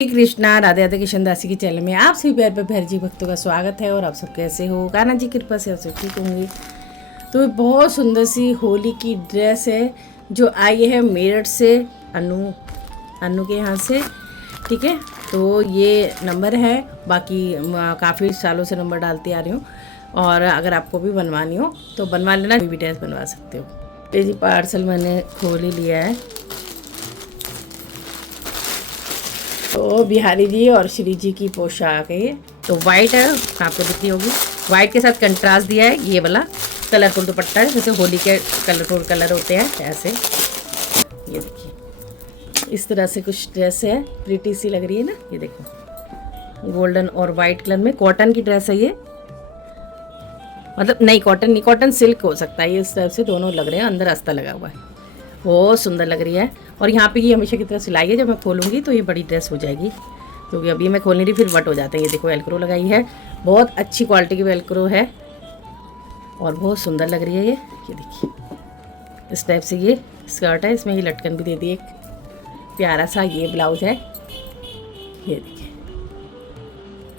श्री कृष्णा राधे राधे कृष्ण दासी के चैनल में आप सभी प्यार पे भैर जी भक्तों का स्वागत है। और आप सब कैसे हो? कान्हा जी कृपा से आप सब ठीक होंगे। तो बहुत सुंदर सी होली की ड्रेस है जो आई है मेरठ से, अनु के यहाँ से। ठीक है, तो ये नंबर है, बाकी काफ़ी सालों से नंबर डालती आ रही हूँ। और अगर आपको भी बनवानी हो तो बनवा लेना, कोई भी ड्रेस बनवा सकते हो। ये जी पार्सल मैंने खोल ही लिया है। तो बिहारी जी और श्री जी की पोशाक है ये। तो वाइट है, आपको दिखती होगी। वाइट के साथ कंट्रास्ट दिया है, ये वाला कलरफुल दुपट्टा है, जैसे होली के कलरफुल कलर होते हैं ऐसे। ये देखिए इस तरह से कुछ ड्रेस है, प्रीटी सी लग रही है ना। ये देखो गोल्डन और वाइट कलर में, कॉटन की ड्रेस है ये। मतलब नहीं कॉटन नहीं, कॉटन सिल्क हो सकता है। ये इस तरह से दोनों लग रहे हैं, अंदर अस्तर लगा हुआ है, बहुत सुंदर लग रही है। और यहाँ पे ये हमेशा की तरह सिलाई है, जब मैं खोलूँगी तो ये बड़ी ड्रेस हो जाएगी, क्योंकि अभी मैं खोल नहीं रही फिर वट हो जाते हैं। ये देखो वेलक्रो लगाई है, बहुत अच्छी क्वालिटी की वेलक्रो है और बहुत सुंदर लग रही है ये देखिए इस टाइप से ये स्कर्ट है, इसमें ये लटकन भी दे दी एक प्यारा सा। ये ब्लाउज है, ये देखिए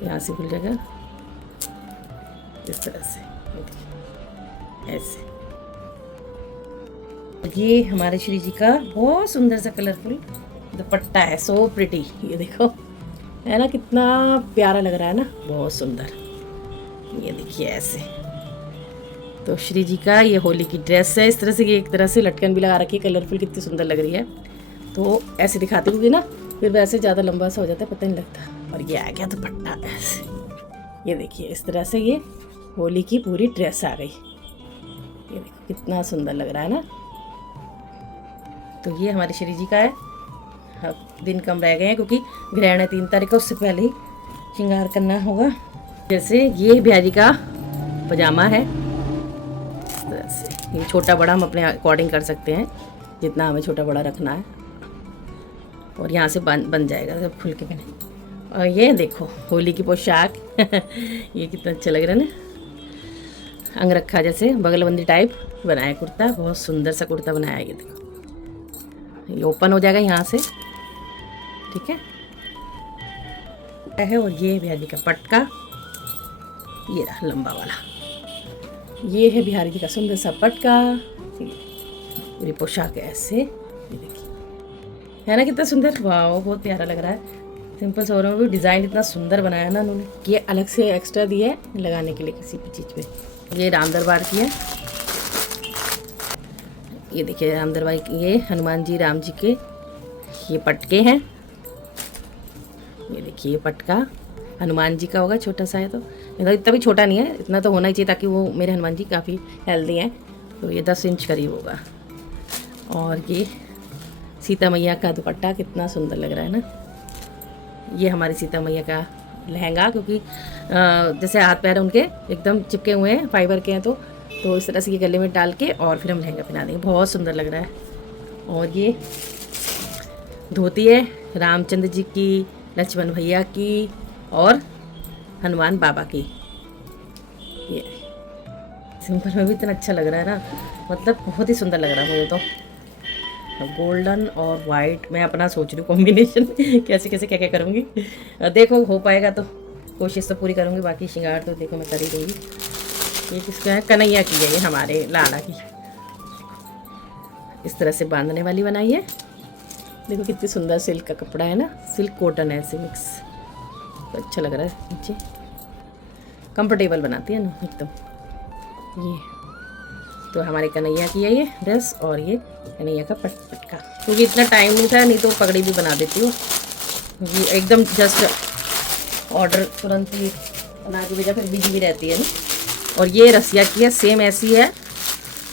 यहाँ से खुल जाएगा इस तरह से, ये देखिए ऐसे। ये हमारे श्री जी का बहुत सुंदर सा कलरफुल दुपट्टा है, सो प्रिटी। ये देखो है ना, कितना प्यारा लग रहा है ना, बहुत सुंदर। ये देखिए ऐसे। तो श्री जी का ये होली की ड्रेस है, इस तरह से ये एक तरह से लटकन भी लगा रखी है, कलरफुल, कितनी सुंदर लग रही है। तो ऐसे दिखाती हूँ ना, फिर वैसे ज़्यादा लंबा सा हो जाता है, पता नहीं लगता। और ये आ गया दुपट्टा ऐसे, ये देखिए इस तरह से ये होली की पूरी ड्रेस आ गई। ये देखो कितना सुंदर लग रहा है ना। तो ये हमारे श्री जी का है। अब दिन कम रह गए हैं क्योंकि ग्रहण है 3 तारीख को, उससे पहले ही श्रृंगार करना होगा। जैसे ये बिहारी का पजामा है, इस तरह से। ये छोटा बड़ा हम अपने अकॉर्डिंग कर सकते हैं, जितना हमें छोटा बड़ा रखना है। और यहाँ से बन जाएगा जब खुल के पहने। और ये देखो होली की पोशाक ये कितना अच्छा लग रहा है ना, अंगरखा जैसे बगलबंदी टाइप बनाया कुर्ता, बहुत सुंदर सा कुर्ता बनाया है। ये देखो ये ओपन हो जाएगा यहाँ से, ठीक है। और ये बिहारी का पटका, ये रहा लंबा वाला, ये है बिहारी जी का सुंदर सा पटका। पूरी पोशाक है ऐसे, ये देखिए है ना कितना सुंदर, वाह बहुत प्यारा लग रहा है। सिंपल सोरों में भी डिज़ाइन इतना सुंदर बनाया ना उन्होंने, ये अलग से एक्स्ट्रा दिया है लगाने के लिए किसी भी चीज़ पे। ये राम दरबार की है, ये देखिए राम दरबार की, ये हनुमान जी राम जी के ये पटके हैं। ये देखिए ये पटका हनुमान जी का होगा, छोटा सा है तो इतना भी छोटा नहीं है, इतना तो होना ही चाहिए ताकि वो मेरे हनुमान जी काफ़ी हेल्दी हैं। तो ये 10 इंच करीब होगा। और ये सीता मैया का दुपट्टा कितना सुंदर लग रहा है ना। ये हमारी सीता मैया का लहंगा, क्योंकि जैसे हाथ पैर उनके एकदम चिपके हुए हैं, फाइबर के हैं, तो इस तरह से ये गले में डाल के और फिर हम लहंगा पहना देंगे, बहुत सुंदर लग रहा है। और ये धोती है रामचंद्र जी की, लक्ष्मण भैया की और हनुमान बाबा की। ये सिंपल में भी इतना अच्छा लग रहा है ना, मतलब बहुत ही सुंदर लग रहा है मुझे तो। गोल्डन और वाइट मैं अपना सोच रही हूँ कॉम्बिनेशन कैसे कैसे क्या क्या करूँगी, देखो हो पाएगा तो कोशिश तो पूरी करूँगी, बाकी श्रृंगार तो देखो मैं कर ही दूँगी। ये किसका है? कन्हैया की है, ये हमारे लाला की। इस तरह से बांधने वाली बनाई है, देखो कितनी सुंदर सिल्क का कपड़ा है ना, सिल्क कॉटन है ऐसे मिक्स, तो अच्छा लग रहा है, नीचे कंफर्टेबल बनाती है ना एकदम। ये तो हमारे कन्हैया की है ये ड्रेस, और ये कन्हैया का पटका। क्योंकि इतना टाइम नहीं था, नहीं तो पगड़ी भी बना देती हूँ, ये एकदम जस्ट ऑर्डर तुरंत ही बना के भेजा, फिर बिजी भी रहती है ना। और ये रसिया की है, सेम ऐसी है,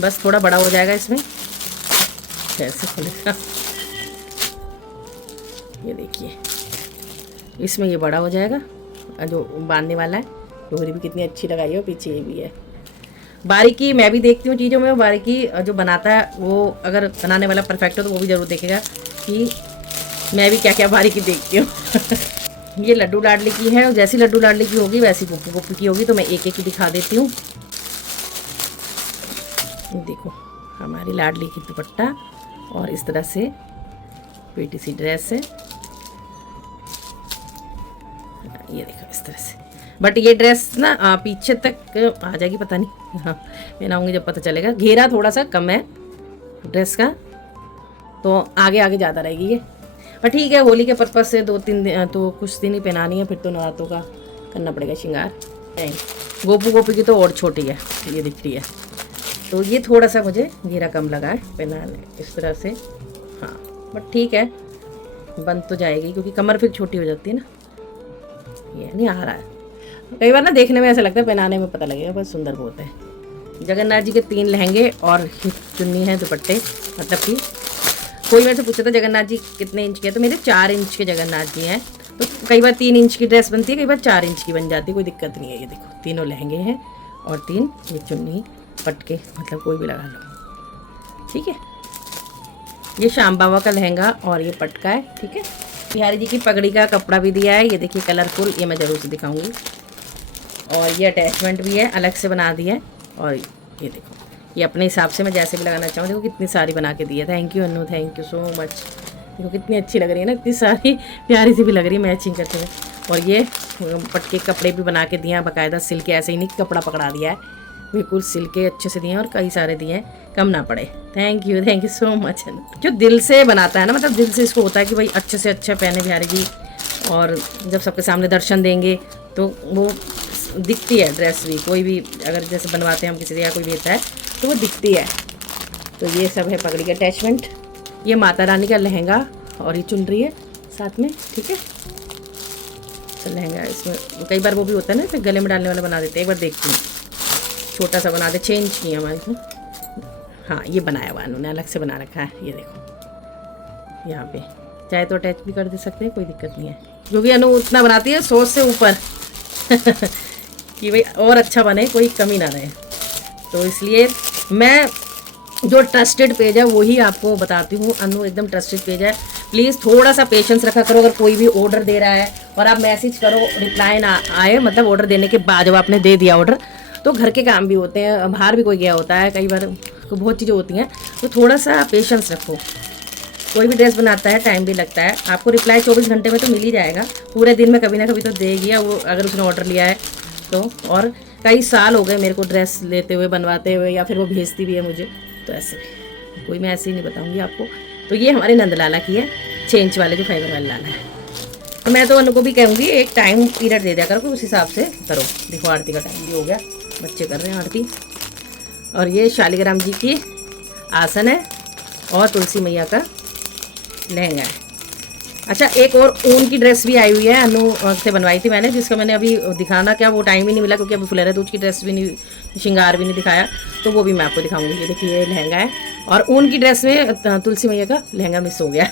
बस थोड़ा बड़ा हो जाएगा इसमें, ऐसे खुलेगा। ये देखिए इसमें ये बड़ा हो जाएगा, जो बांधने वाला है। डोरी भी कितनी अच्छी लगाई है, पीछे ये भी है। बारीकी मैं भी देखती हूँ चीज़ों में, बारीकी जो बनाता है वो अगर बनाने वाला परफेक्ट हो तो वो भी ज़रूर देखेगा कि मैं भी क्या क्या बारीकी देखती हूँ ये लड्डू लाडली की है, और जैसी लड्डू लाडली की होगी वैसी गोपू गोपू की होगी, तो मैं एक एक ही दिखा देती हूँ। देखो हमारी लाडली की दुपट्टा, और इस तरह से पेटी सी ड्रेस है। ये देखो इस तरह से। बट ये ड्रेस ना पीछे तक आ जाएगी, पता नहीं, हाँ पहनाऊंगी जब पता चलेगा। घेरा थोड़ा सा कम है ड्रेस का, तो आगे आगे ज़्यादा रहेगी ये। पर ठीक है, होली के पर्पज़ से 2-3 दिन तो कुछ दिन ही पहनानी है, फिर तो नवरात्रों का करना पड़ेगा श्रृंगार। गोपू गोपी की तो और छोटी है, ये दिख रही है, तो ये थोड़ा सा मुझे घेरा कम लगा है पहनाने इस तरह से। हाँ बट ठीक है, बन तो जाएगी क्योंकि कमर फिर छोटी हो जाती है ना। ये नहीं आ रहा है, कई बार ना देखने में ऐसा लगता है, पहनाने में पता लगेगा, बहुत सुंदर बहुत है। जगन्नाथ जी के 3 लहंगे और चुन्नी है, दुपट्टे, मतलब कि कोई मेरे से पूछा था जगन्नाथ जी कितने इंच के, तो मेरे 4 इंच के जगन्नाथ जी हैं। तो कई बार 3 इंच की ड्रेस बनती है, कई बार 4 इंच की बन जाती है, कोई दिक्कत नहीं है। ये देखो तीनों लहंगे हैं और 3 ये चुन्नी पटके, मतलब कोई भी लगा लो, ठीक है। ये श्याम बाबा का लहंगा और ये पटका है, ठीक है। बिहारी जी की पगड़ी का कपड़ा भी दिया है, ये देखिए कलरफुल, ये मैं ज़रूर से दिखाऊंगी। और ये अटैचमेंट भी है, अलग से बना दी है। और ये देखो, ये अपने हिसाब से मैं जैसे भी लगाना चाहूँ। देखो कितनी सारी बना के दी है, thank you Anu, thank you so much. देखो कितनी अच्छी लग रही है ना, इतनी सारी प्यारी सी भी लग रही है मैचिंग करते हुए। और ये पटके कपड़े भी बना के दिए हैं बाकायदा, सिल के, ऐसे ही नहीं कपड़ा पकड़ा दिया है, बिल्कुल सिल के अच्छे से दिए हैं और कई सारे दिए हैं, कम ना पड़े। Thank you so much. जो दिल से बनाता है ना, मतलब दिल से इसको होता है कि भाई अच्छे से अच्छे पहने बिहारी जी, और जब सबके सामने दर्शन देंगे तो वो दिखती है ड्रेस भी। कोई भी अगर जैसे बनवाते हैं हम किसी या कोई देता है तो वो दिखती है। तो ये सब है पगड़ी का अटैचमेंट, ये माता रानी का लहंगा और ये चुनरी है साथ में, ठीक है। तो लहंगा इसमें कई बार वो भी होता है ना, फिर गले में डालने वाला बना देते हैं, एक बार देखती हूँ, छोटा सा बना दे, चेंज किया हमारे इसमें। हाँ ये बनाया हुआ उन्होंने, अलग से बना रखा है, ये देखो यहाँ पे, चाहे तो अटैच भी कर दे सकते हैं, कोई दिक्कत नहीं है। क्योंकि अनु उतना बनाती है सोच से ऊपर कि भाई और अच्छा बने, कोई कमी ना रहे, तो इसलिए मैं जो ट्रस्टेड पेज है वही आपको बताती हूँ। अनु एकदम ट्रस्टेड पेज है, प्लीज़ थोड़ा सा पेशेंस रखा करो। अगर कोई भी ऑर्डर दे रहा है और आप मैसेज करो, रिप्लाई ना आए, मतलब ऑर्डर देने के बाद जब आपने दे दिया ऑर्डर, तो घर के काम भी होते हैं, बाहर भी कोई गया होता है, कई बार बहुत चीज़ें होती हैं, तो थोड़ा सा पेशेंस रखो। कोई भी ड्रेस बनाता है टाइम भी लगता है, आपको रिप्लाई 24 घंटे में तो मिल ही जाएगा, पूरे दिन में कभी ना कभी तो देगी वो, अगर उसने ऑर्डर लिया है तो। और कई साल हो गए मेरे को ड्रेस लेते हुए, बनवाते हुए, या फिर वो भेजती भी है मुझे, तो ऐसे भी कोई मैं ऐसे ही नहीं बताऊंगी आपको। तो ये हमारे नंदलाला की है, चेंज वाले जो फाइबर वाले लाला है। तो मैं तो अनु को भी कहूँगी एक टाइम पीरियड दे दिया करो, उस हिसाब से करो। देखो आरती का टाइम भी हो गया, बच्चे कर रहे हैं आरती। और ये शालिग्राम जी की आसन है और तुलसी मैया का लहंगा है। अच्छा एक और ऊन की ड्रेस भी आई हुई है, अनु से बनवाई थी मैंने, जिसका मैंने अभी दिखाना क्या वो टाइम ही नहीं मिला, क्योंकि अभी फुलहरा दूज की ड्रेस भी नहीं, श्रृंगार भी नहीं दिखाया, तो वो भी मैं आपको दिखाऊंगी। ये देखिए ये लहंगा है, और ऊन की ड्रेस में तुलसी मैया का लहंगा मिस हो गया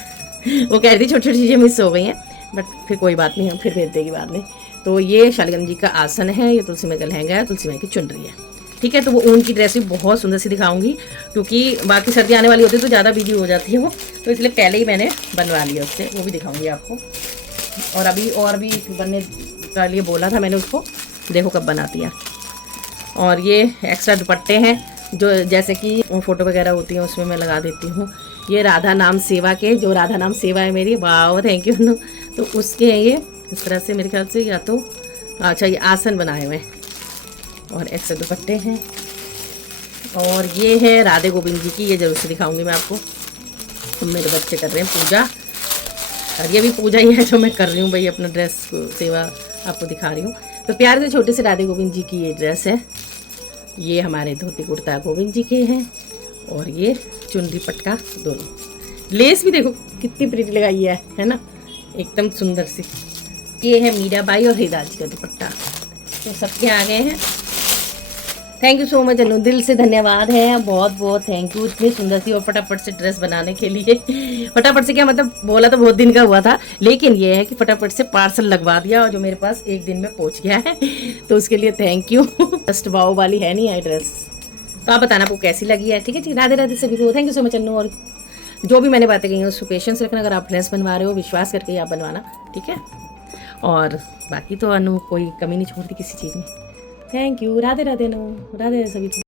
वो कह रही थी छोटी छोटी चीज़ें मिस हो गई हैं, बट फिर कोई बात नहीं, हम फिर भेज देगी बाद में। तो ये शालिग्राम जी का आसन है, ये तुलसी मैया का लहंगा है, तुलसी मैया की चुनरी है, ठीक है। तो वो ऊन की ड्रेस भी बहुत सुंदर सी दिखाऊंगी, क्योंकि बाकी सर्दी आने वाली होती है तो ज़्यादा बिजी हो जाती है वो, तो इसलिए पहले ही मैंने बनवा लिया उससे, वो भी दिखाऊंगी आपको। और अभी और भी बनने का लिए बोला था मैंने उसको, देखो कब बनाती है। और ये एक्स्ट्रा दुपट्टे हैं, जो जैसे कि फ़ोटो वगैरह होती हैं उसमें मैं लगा देती हूँ। ये राधा नाम सेवा के, जो राधा नाम सेवा है मेरी, वाह थैंक यू, तो उसके हैं ये इस तरह से, मेरे ख्याल से, या तो अच्छा ये आसन बनाए हुए हैं, और एक्स्ट्रा दुपट्टे हैं। और ये है राधे गोविंद जी की, ये जरूर से दिखाऊंगी मैं आपको। तो मेरे बच्चे कर रहे हैं पूजा, और ये भी पूजा ही है जो मैं कर रही हूँ भाई, अपना ड्रेस को सेवा आपको दिखा रही हूँ। तो प्यारे से छोटे से राधे गोविंद जी की ये ड्रेस है, ये हमारे धोती कुर्ता गोविंद जी के हैं, और ये चुनरी पटका दोनों। लेस भी देखो कितनी प्रीति लगाई है ना, एकदम सुंदर सी। ये है मीराबाई और हरिदास जी का दुपट्टा, तो सबके आ गए हैं। थैंक यू सो मच अनु, दिल से धन्यवाद है, बहुत बहुत थैंक यू इतनी सुंदर सी और फटाफट से ड्रेस बनाने के लिए। फटाफट से क्या मतलब, बोला तो बहुत दिन का हुआ था, लेकिन ये है कि फटाफट से पार्सल लगवा दिया और जो मेरे पास एक दिन में पहुंच गया है, तो उसके लिए थैंक यू। फर्स्ट वाव वाली है नहीं आई ड्रेस, तो आप बताना आपको कैसी लगी है, ठीक है जी। राधे राधे सभी को, थैंक यू सो मच अनु। और जो भी मैंने बातें कही हैं उसको पेशेंस रखना, अगर आप ड्रेस बनवा रहे हो विश्वास करके ही आप बनवाना, ठीक है। और बाकी तो अनु कोई कमी नहीं छोड़ती किसी चीज़ में। थैंक यू, राधे राधे अनु, राधे राधे सभी को।